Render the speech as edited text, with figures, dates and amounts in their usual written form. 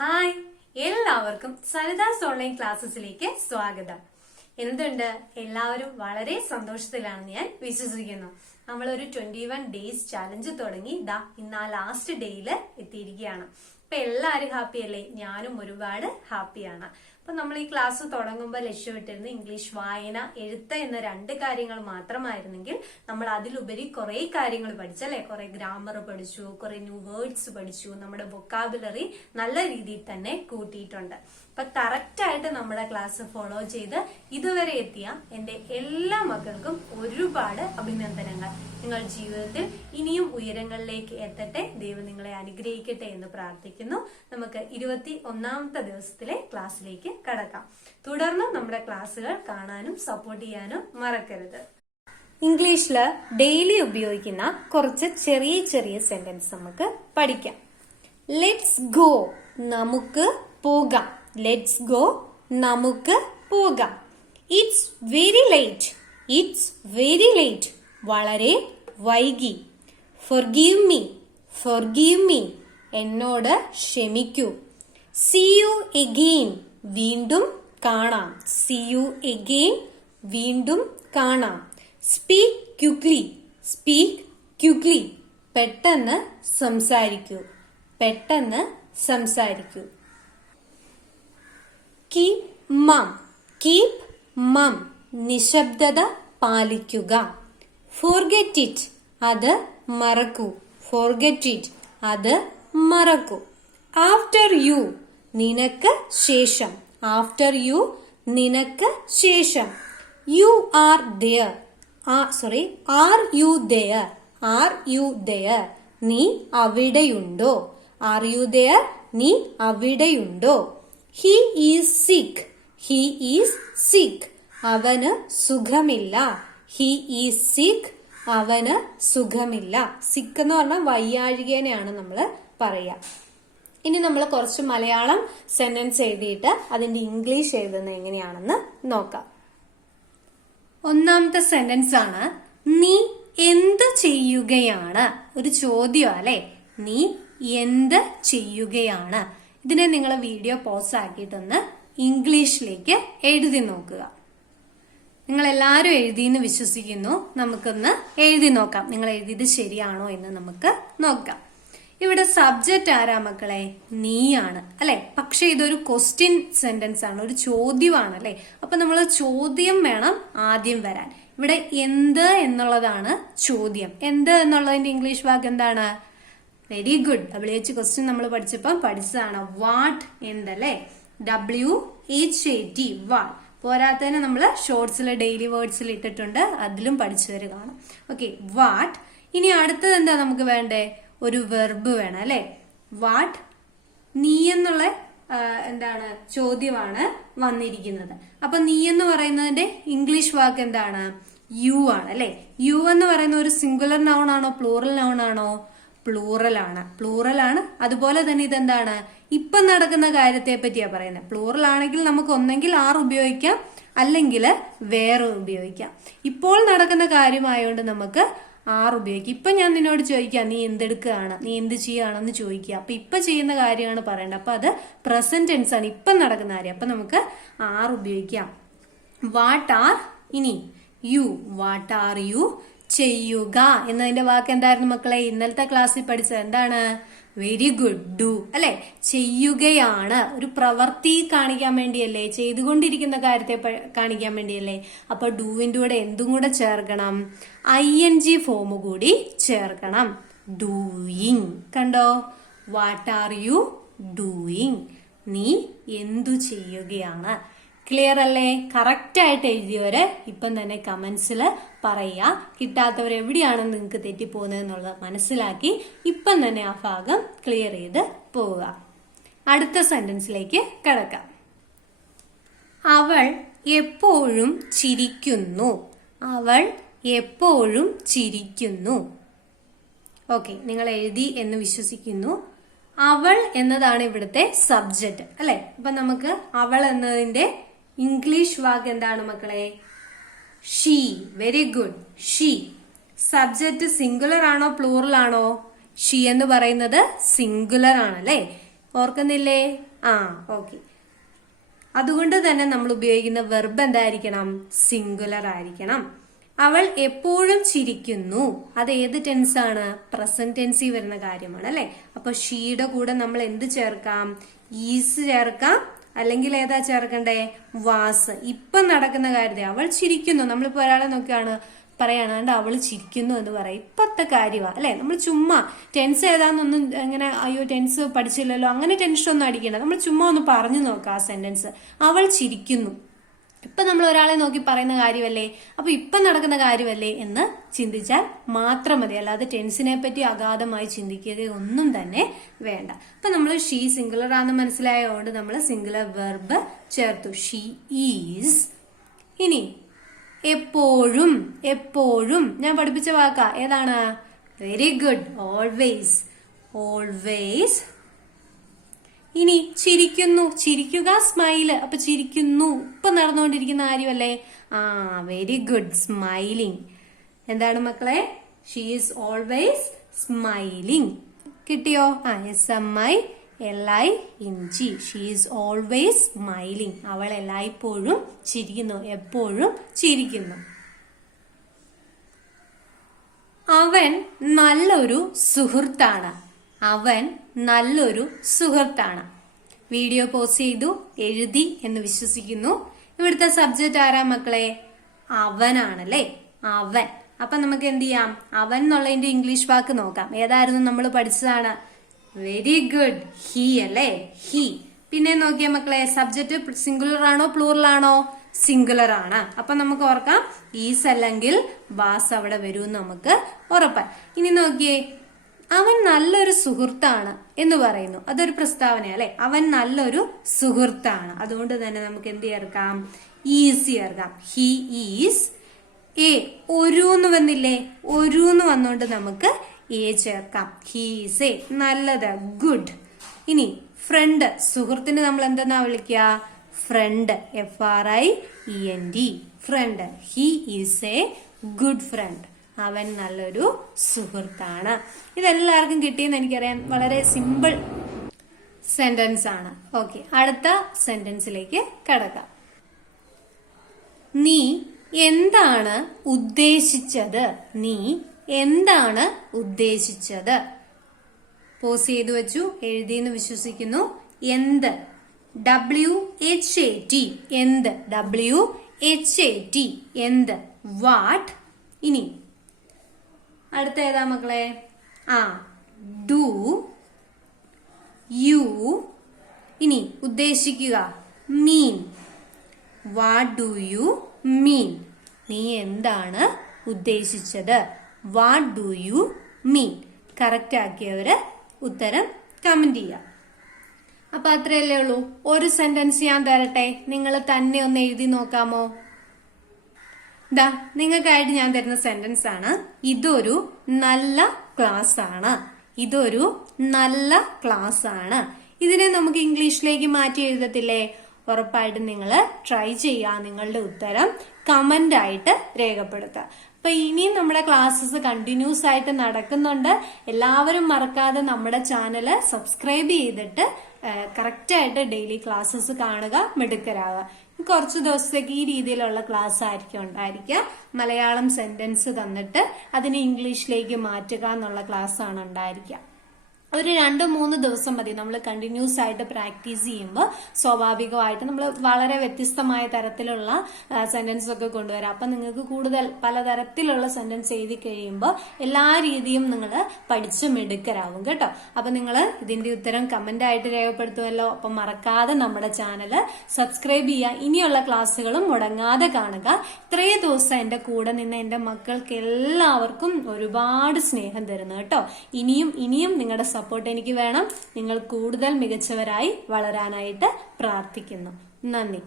Hi, എല്ലാവർക്കും സരിതാസ് online ക്ലാസ്സസിലേക്ക് സ്വാഗതം. എന്തുണ്ട്, എല്ലാവരും വളരെ സന്തോഷത്തിലാണെന്ന് ഞാൻ വിശ്വസിക്കുന്നു. നമ്മളൊരു 21 ഡേയ്സ് ചാലഞ്ച് തുടങ്ങി ഇന്ന് ലാസ്റ്റ് ഡേയില് എത്തിയിരിക്കുകയാണ്. അപ്പൊ എല്ലാവരും ഹാപ്പി അല്ലേ? ഞാനും ഒരുപാട് ഹാപ്പിയാണ്. അപ്പൊ നമ്മൾ ഈ ക്ലാസ് തുടങ്ങുമ്പോൾ ലക്ഷ്യമിട്ടിരുന്ന ഇംഗ്ലീഷ് വായന, എഴുത്ത് എന്ന 2 കാര്യങ്ങൾ മാത്രമായിരുന്നെങ്കിൽ നമ്മൾ അതിലുപരി കുറെ കാര്യങ്ങൾ പഠിച്ചല്ലേ. കുറെ ഗ്രാമർ പഠിച്ചു, കുറെ ന്യൂ വേർഡ്സ് പഠിച്ചു, നമ്മുടെ വൊക്കാബുലറി നല്ല രീതിയിൽ തന്നെ കൂട്ടിയിട്ടുണ്ട്. അപ്പൊ കറക്റ്റ് ആയിട്ട് നമ്മുടെ ക്ലാസ് ഫോളോ ചെയ്ത് ഇതുവരെ എത്തിയ എന്റെ എല്ലാ മക്കൾക്കും ഒരുപാട് അഭിനന്ദനങ്ങൾ. നിങ്ങൾ ജീവിതത്തിൽ ഇനിയും ഉയരങ്ങളിലേക്ക് എത്തട്ടെ, ദൈവം നിങ്ങളെ അനുഗ്രഹിക്കട്ടെ എന്ന് പ്രാർത്ഥിക്കുന്നു. നമുക്ക് 21ാമത്തെ ദിവസത്തിലെ ക്ലാസ്സിലേക്ക് കടക്കാം. തുടർന്ന് നമ്മുടെ ക്ലാസ്സുകൾ കാണാനും സപ്പോർട്ട് ചെയ്യാനും മറക്കരുത്. ഇംഗ്ലീഷില് ഡെയിലി ഉപയോഗിക്കുന്ന കുറച്ച് ചെറിയ ചെറിയ സെന്റൻസ് നമുക്ക് പഠിക്കാം. ലെറ്റ്സ് ഗോ, നമുക്ക് പോകാം. ലെറ്റ്സ് ഗോ, നമുക്ക് പോകാം. It's very late, it's very late, വളരെ വൈകി. ഫൊർഗീവ് മീ, ഫൊർഗീവ് മീ, എന്നോട് ക്ഷമിക്കൂ. സീ യു എഗെയിൻ, വീണ്ടും കാണാം. സീ യു എഗെയിൻ, വീണ്ടും കാണാം. സ്പീക്ക് ക്വിക്ലി, സ്പീക്ക് ക്വിക്ലി, പെട്ടെന്ന് സംസാരിക്കൂ, പെട്ടെന്ന് സംസാരിക്കൂ. കീപ് മം, കീപ് മം, നിശബ്ദത പാലിക്കുക. ഫോർഗെറ്റ് ഇറ്റ്, അത് മറക്കൂ. ഫോർഗെറ്റ് ഇറ്റ്, അത് മറക്കൂ. ആഫ്റ്റർ യു, നിനക്ക് ശേഷം. ആഫ്റ്റർ യു, നിനക്ക് ശേഷം. You are there, are you there, are you there, നീ അവിടെയുണ്ടോ. ആർ യു ദെയർ, നീ അവിടെയുണ്ടോ. He is sick, he is sick, അവന് സുഖമില്ല. ഹി ഈസ് സിക്ക്, അവന് സുഖമില്ല. സിക്ക് എന്ന് പറഞ്ഞാൽ വയ്യാഴികേനെയാണ് നമ്മൾ പറയാ. ഇനി നമ്മൾ കുറച്ച് മലയാളം സെന്റൻസ് എഴുതിയിട്ട് അതിന്റെ ഇംഗ്ലീഷ് എഴുതുന്നത് എങ്ങനെയാണെന്ന് നോക്കാം. ഒന്നാമത്തെ സെന്റൻസ് ആണ്, നീ എന്ത് ചെയ്യുകയാണ്. ഒരു ചോദ്യം അല്ലെ, നീ എന്ത് ചെയ്യുകയാണ്. ഇതിനെ നിങ്ങൾ വീഡിയോ പോസ് ആക്കിയിട്ടൊന്ന് ഇംഗ്ലീഷിലേക്ക് എഴുതി നോക്കുക. നിങ്ങൾ എല്ലാവരും എഴുതിയെന്ന് വിശ്വസിക്കുന്നു. നമുക്കൊന്ന് എഴുതി നോക്കാം. നിങ്ങൾ എഴുതിയത് ശരിയാണോ എന്ന് നമുക്ക് നോക്കാം. ഇവിടെ സബ്ജക്റ്റ് ആരാ മക്കളെ? നീയാണ് അല്ലെ. പക്ഷെ ഇതൊരു ക്വസ്റ്റ്യൻ സെന്റൻസ് ആണ്, ഒരു ചോദ്യമാണ് അല്ലെ. അപ്പൊ നമ്മൾ ചോദ്യം വേണം ആദ്യം വരാൻ. ഇവിടെ എന്ത് എന്നുള്ളതാണ് ചോദ്യം. എന്ത് എന്നുള്ളതിന്റെ ഇംഗ്ലീഷ് വാക്ക് എന്താണ്? Very good. WH ക്വസ്റ്റ്യൻ നമ്മൾ പഠിച്ചപ്പം പഠിച്ചതാണ്. വാട്ട്, എന്തല്ലേ. WHAT, what. പോരാത്തതിന് നമ്മൾ ഷോർട്സിൽ ഡെയിലി വേർഡ്സിൽ ഇട്ടിട്ടുണ്ട്, അതിലും പഠിച്ചവര് കാണും. Okay, what. ഇനി അടുത്തത് എന്താ നമുക്ക് വേണ്ടേ? ഒരു വെർബ് വേണം അല്ലെ. വാട്ട്, നീ എന്നുള്ള എന്താണ് ചോദ്യമാണ് വന്നിരിക്കുന്നത്. അപ്പൊ നീ എന്ന് പറയുന്നതിന്റെ ഇംഗ്ലീഷ് വാക്ക് എന്താണ്? യു ആണ് അല്ലെ. യു എന്ന് പറയുന്ന ഒരു സിംഗുലർ നൗൺ ആണോ പ്ലൂറൽ നൗൺ ആണോ? പ്ലൂറൽ ആണ്, പ്ലൂറൽ ആണ്. അതുപോലെ തന്നെ ഇതെന്താണ്? ഇപ്പൊ നടക്കുന്ന കാര്യത്തെ പറ്റിയാ പറയുന്നത്. പ്ലൂറൽ ആണെങ്കിൽ നമുക്ക് ഒന്നെങ്കിൽ ആർ ഉപയോഗിക്കാം, അല്ലെങ്കിൽ വേറെ ഉപയോഗിക്കാം. ഇപ്പോൾ നടക്കുന്ന കാര്യമായതുകൊണ്ട് നമുക്ക് ആർ ഉപയോഗിക്കാം. ഇപ്പൊ ഞാൻ നിന്നോട് ചോദിക്കാം, നീ എന്തെടുക്കുകയാണ്, നീ എന്ത് ചെയ്യുകയാണെന്ന് ചോദിക്കുക. അപ്പൊ ഇപ്പൊ ചെയ്യുന്ന കാര്യമാണ് പറയേണ്ടത്. അപ്പൊ അത് പ്രസന്റ് ടെൻസ് ആണ്, ഇപ്പൊ നടക്കുന്ന കാര്യം. അപ്പൊ നമുക്ക് ആർ ഉപയോഗിക്കാം. വാട്ട് ആർ, ഇനി യു, വാട്ട് ആർ യു, ചെയ്യുക എന്നതിന്റെ വാക്ക് എന്തായിരുന്നു മക്കളെ? ഇന്നലത്തെ ക്ലാസ്സിൽ പഠിച്ചത് എന്താണ്? വെരി ഗുഡ്, ഡു അല്ലെ. ചെയ്യുകയാണ്, ഒരു പ്രവൃത്തി കാണിക്കാൻ വേണ്ടിയല്ലേ, ചെയ്തുകൊണ്ടിരിക്കുന്ന കാര്യത്തെ കാണിക്കാൻ വേണ്ടിയല്ലേ. അപ്പൊ ഡൂവിന്റെ കൂടെ എന്തും കൂടെ ചേർക്കണം? ING ഫോം കൂടി ചേർക്കണം. ഡൂയിങ്. കണ്ടോ? വാട്ട് ആർ യു ഡൂയിങ്, നീ എന്തു ചെയ്യുകയാണ്. ക്ലിയർ അല്ലേ? കറക്റ്റ് ആയിട്ട് എഴുതിയവര് ഇപ്പം തന്നെ കമന്റ്സിൽ പറയുക. കിട്ടാത്തവർ എവിടെയാണെന്ന് നിങ്ങൾക്ക് തെറ്റിപ്പോകുന്നത് എന്നുള്ളത് മനസ്സിലാക്കി ഇപ്പം തന്നെ ആ ഭാഗം ക്ലിയർ ചെയ്ത് പോവുക. അടുത്ത സെന്റൻസിലേക്ക് കടക്കാം. അവൾ എപ്പോഴും ചിരിക്കുന്നു. അവൾ എപ്പോഴും ചിരിക്കുന്നു. ഓക്കെ, നിങ്ങൾ എഴുതി എന്ന് വിശ്വസിക്കുന്നു. അവൾ എന്നതാണ് ഇവിടുത്തെ സബ്ജക്റ്റ് അല്ലെ. അപ്പൊ നമുക്ക് അവൾ എന്നതിന്റെ ഇംഗ്ലീഷ് വാക്ക് എന്താണ് മക്കളെ? She. Very good, she. Subject singular ആണോ പ്ലൂറൽ ആണോ? ഷീ എന്ന് പറയുന്നത് സിംഗുലർ ആണ് അല്ലെ. ഓർക്കുന്നില്ലേ? ഓക്കെ. അതുകൊണ്ട് തന്നെ നമ്മൾ ഉപയോഗിക്കുന്ന വെർബ് എന്തായിരിക്കണം? സിംഗുലർ ആയിരിക്കണം. അവൾ എപ്പോഴും ചിരിക്കുന്നു. അത് ഏത് ടെൻസ് ആണ്? പ്രസന്റ് ടെൻസിൽ വരുന്ന കാര്യമാണ് അല്ലെ. അപ്പൊ ഷീയുടെ കൂടെ നമ്മൾ എന്ത് ചേർക്കാം? ഈസ് ചേർക്കാം. അല്ലെങ്കിൽ ഏതാ ചേർക്കണ്ടേ? വാസ്. ഇപ്പം നടക്കുന്ന കാര്യത്തെ അവൾ ചിരിക്കുന്നു. നമ്മളിപ്പോ ഒരാളെ നോക്കിയാണ് പറയാണ്ട് അവൾ ചിരിക്കുന്നു എന്ന് പറയാം. ഇപ്പത്തെ കാര്യമാണ് അല്ലെ. നമ്മൾ ചുമ്മാ ടെൻസ് ഏതാന്നൊന്നും ഇങ്ങനെ അയ്യോ ടെൻസ് പഠിച്ചില്ലല്ലോ അങ്ങനെ ടെൻഷൻ ഒന്നും അടിക്കണ്ട. നമ്മൾ ചുമ്മാ ഒന്ന് പറഞ്ഞു നോക്കാം ആ സെന്റൻസ്. അവൾ ചിരിക്കുന്നു. ഇപ്പൊ നമ്മൾ ഒരാളെ നോക്കി പറയുന്ന കാര്യമല്ലേ, അപ്പൊ ഇപ്പൊ നടക്കുന്ന കാര്യമല്ലേ എന്ന് ചിന്തിച്ചാൽ മാത്രം മതി. അല്ലാതെ ടെൻസിനെ പറ്റി അഗാധമായി ചിന്തിക്കുകയൊന്നും തന്നെ വേണ്ട. അപ്പൊ നമ്മൾ ഷീ സിംഗുലർ ആണെന്ന് മനസ്സിലായതുകൊണ്ട് നമ്മൾ സിംഗുലർ വെർബ് ചേർത്തു. She is. ഇനി എപ്പോഴും. എപ്പോഴും ഞാൻ പഠിപ്പിച്ച വാക്കാ ഏതാണ്? Very good. ഓൾവേസ്. ഓൾവേസ്. ഇനി ചിരിക്കുന്നു. ചിരിക്കുക സ്മൈല്. അപ്പൊ ചിരിക്കുന്നു ഇപ്പൊ നടന്നുകൊണ്ടിരിക്കുന്ന കാര്യമല്ലേ? Very good. സ്മൈലിംഗ്. എന്താണ് മക്കളെ? She is always smiling. കിട്ടിയോ? SMILING. She is always smiling. അവൾ എല്ലായ്പ്പോഴും ചിരിക്കുന്നു. എപ്പോഴും ചിരിക്കുന്നു. അവൻ നല്ലൊരു സുഹൃത്താണ്. അവൻ നല്ലൊരു സുഹൃത്താണ്. വീഡിയോ പോസ് ചെയ്തു, എഴുതി എന്ന് വിശ്വസിക്കുന്നു. ഇവിടുത്തെ സബ്ജക്റ്റ് ആരാ മക്കളെ? അവനാണല്ലേ. അവൻ. അപ്പൊ നമുക്ക് എന്ത് ചെയ്യാം? അവൻ എന്നുള്ളതിന്റെ ഇംഗ്ലീഷ് വാക്ക് നോക്കാം. ഏതായിരുന്നു നമ്മൾ പഠിച്ചതാണ്? Very good. ഹി അല്ലേ. ഹി. പിന്നെ നോക്കിയ മക്കളെ സബ്ജക്റ്റ് സിംഗുലർ ആണോ പ്ലൂറൽ ആണോ? സിംഗുലർ ആണ്. അപ്പൊ നമുക്ക് ഓർക്കാം ഈസ് അല്ലെങ്കിൽ വാസ് അവിടെ വരും നമുക്ക് ഉറപ്പാണ്. ഇനി നോക്കിയേ, അവൻ നല്ലൊരു സുഹൃത്താണ് എന്ന് പറയുന്നു. അതൊരു പ്രസ്താവന അല്ലെ. അവൻ നല്ലൊരു സുഹൃത്താണ്. അതുകൊണ്ട് തന്നെ നമുക്ക് എന്ത് ചേർക്കാം? ഈസ് ചേർക്കാം. ഹി ഈസ് ഒരു എന്ന് വന്നില്ലേ? ഒരു എന്ന് വന്നോണ്ട് നമുക്ക് ചേർക്കാം. ഹി ഈസ് നല്ലത്. ഗുഡ്. ഇനി ഫ്രണ്ട്. സുഹൃത്തിന് നമ്മൾ എന്തെന്നാ വിളിക്കുക? Friend. FRIEND. Friend. He is good friend. അവൻ നല്ലൊരു സുഹൃത്താണ്. ഇതെല്ലാവർക്കും കിട്ടിയെന്ന് എനിക്കറിയാം. വളരെ സിമ്പിൾ സെന്റൻസ് ആണ്. ഓക്കെ, അടുത്ത സെന്റൻസിലേക്ക് കടക്കാം. നീ എന്താണ് ഉദ്ദേശിച്ചത്? നീ എന്താണ് ഉദ്ദേശിച്ചത്? പോസ് ചെയ്തു വെച്ചു, എഴുതിയെന്ന് വിശ്വസിക്കുന്നു. എന്ത്? WHAT. എന്ത്? WHAT. എന്ത്? വാട്ട്. ഇനി അടുത്ത ഏതാ മക്കളെ? ഡു. യു. ഇനി ഉദ്ദേശിക്കുക. Mean. What do you mean? നീ എന്താണ് ഉദ്ദേശിച്ചത്? What do you mean? Correct ആക്കിയവര് ഉത്തരം കമന്റ് ചെയ്യാം. അപ്പൊ അത്രയല്ലേ ഉള്ളൂ. ഒരു സെന്റൻസ് ഞാൻ തരട്ടെ, നിങ്ങൾ തന്നെ ഒന്ന് എഴുതി നോക്കാമോ? നിങ്ങൾക്കായിട്ട് ഞാൻ തരുന്ന സെന്റൻസ് ആണ്. ഇതൊരു നല്ല ക്ലാസ് ആണ്. ഇതൊരു നല്ല ക്ലാസ് ആണ്. ഇതിനെ നമുക്ക് ഇംഗ്ലീഷിലേക്ക് മാറ്റി എഴുതത്തില്ലേ? ഉറപ്പായിട്ടും നിങ്ങൾ ട്രൈ ചെയ്യുക. നിങ്ങളുടെ ഉത്തരം കമന്റ് ആയിട്ട് രേഖപ്പെടുത്തുക. അപ്പൊ ഇനിയും നമ്മുടെ ക്ലാസ്സസ് കണ്ടിന്യൂസ് ആയിട്ട് നടക്കുന്നുണ്ട്. എല്ലാവരും മറക്കാതെ നമ്മുടെ ചാനല് സബ്സ്ക്രൈബ് ചെയ്തിട്ട് കറക്റ്റ് ആയിട്ട് ഡെയിലി ക്ലാസ്സസ് കാണുക, മിടുക്കരാകുക. കുറച്ച് ദിവസത്തേക്ക് ഈ രീതിയിലുള്ള ക്ലാസ് ആയിരിക്കും ഉണ്ടായിരിക്കുക. മലയാളം സെന്റൻസ് തന്നിട്ട് അതിനെ ഇംഗ്ലീഷിലേക്ക് മാറ്റുക എന്നുള്ള ക്ലാസ് ആണ് ഉണ്ടായിരിക്കുക. ഒരു 2-3 ദിവസം മതി നമ്മൾ കണ്ടിന്യൂസ് ആയിട്ട് പ്രാക്ടീസ് ചെയ്യുമ്പോൾ സ്വാഭാവികമായിട്ട് നമ്മൾ വളരെ വ്യത്യസ്തമായ തരത്തിലുള്ള സെന്റൻസ് ഒക്കെ കൊണ്ടുവരാം. അപ്പൊ നിങ്ങൾക്ക് കൂടുതൽ പലതരത്തിലുള്ള സെന്റൻസ് എഴുതി കഴിയുമ്പോൾ എല്ലാ രീതിയും നിങ്ങൾ പഠിച്ച് മിടുക്കരാകും കേട്ടോ. അപ്പൊ നിങ്ങൾ ഇതിന്റെ ഉത്തരം കമന്റ് ആയിട്ട് രേഖപ്പെടുത്തുമല്ലോ. അപ്പൊ മറക്കാതെ നമ്മുടെ ചാനല് സബ്സ്ക്രൈബ് ചെയ്യുക. ഇനിയുള്ള ക്ലാസ്സുകളും മുടങ്ങാതെ കാണുക. ഇത്രയും ദിവസം എന്റെ കൂടെ നിന്ന് എന്റെ മക്കൾക്ക് എല്ലാവർക്കും ഒരുപാട് സ്നേഹം തരുന്നു കേട്ടോ. ഇനിയും നിങ്ങളുടെ സപ്പോർട്ട് എനിക്ക് വേണം. നിങ്ങൾ കൂടുതൽ മികച്ചവരായി വളരാനായിട്ട് പ്രാർത്ഥിക്കുന്നു. നന്ദി.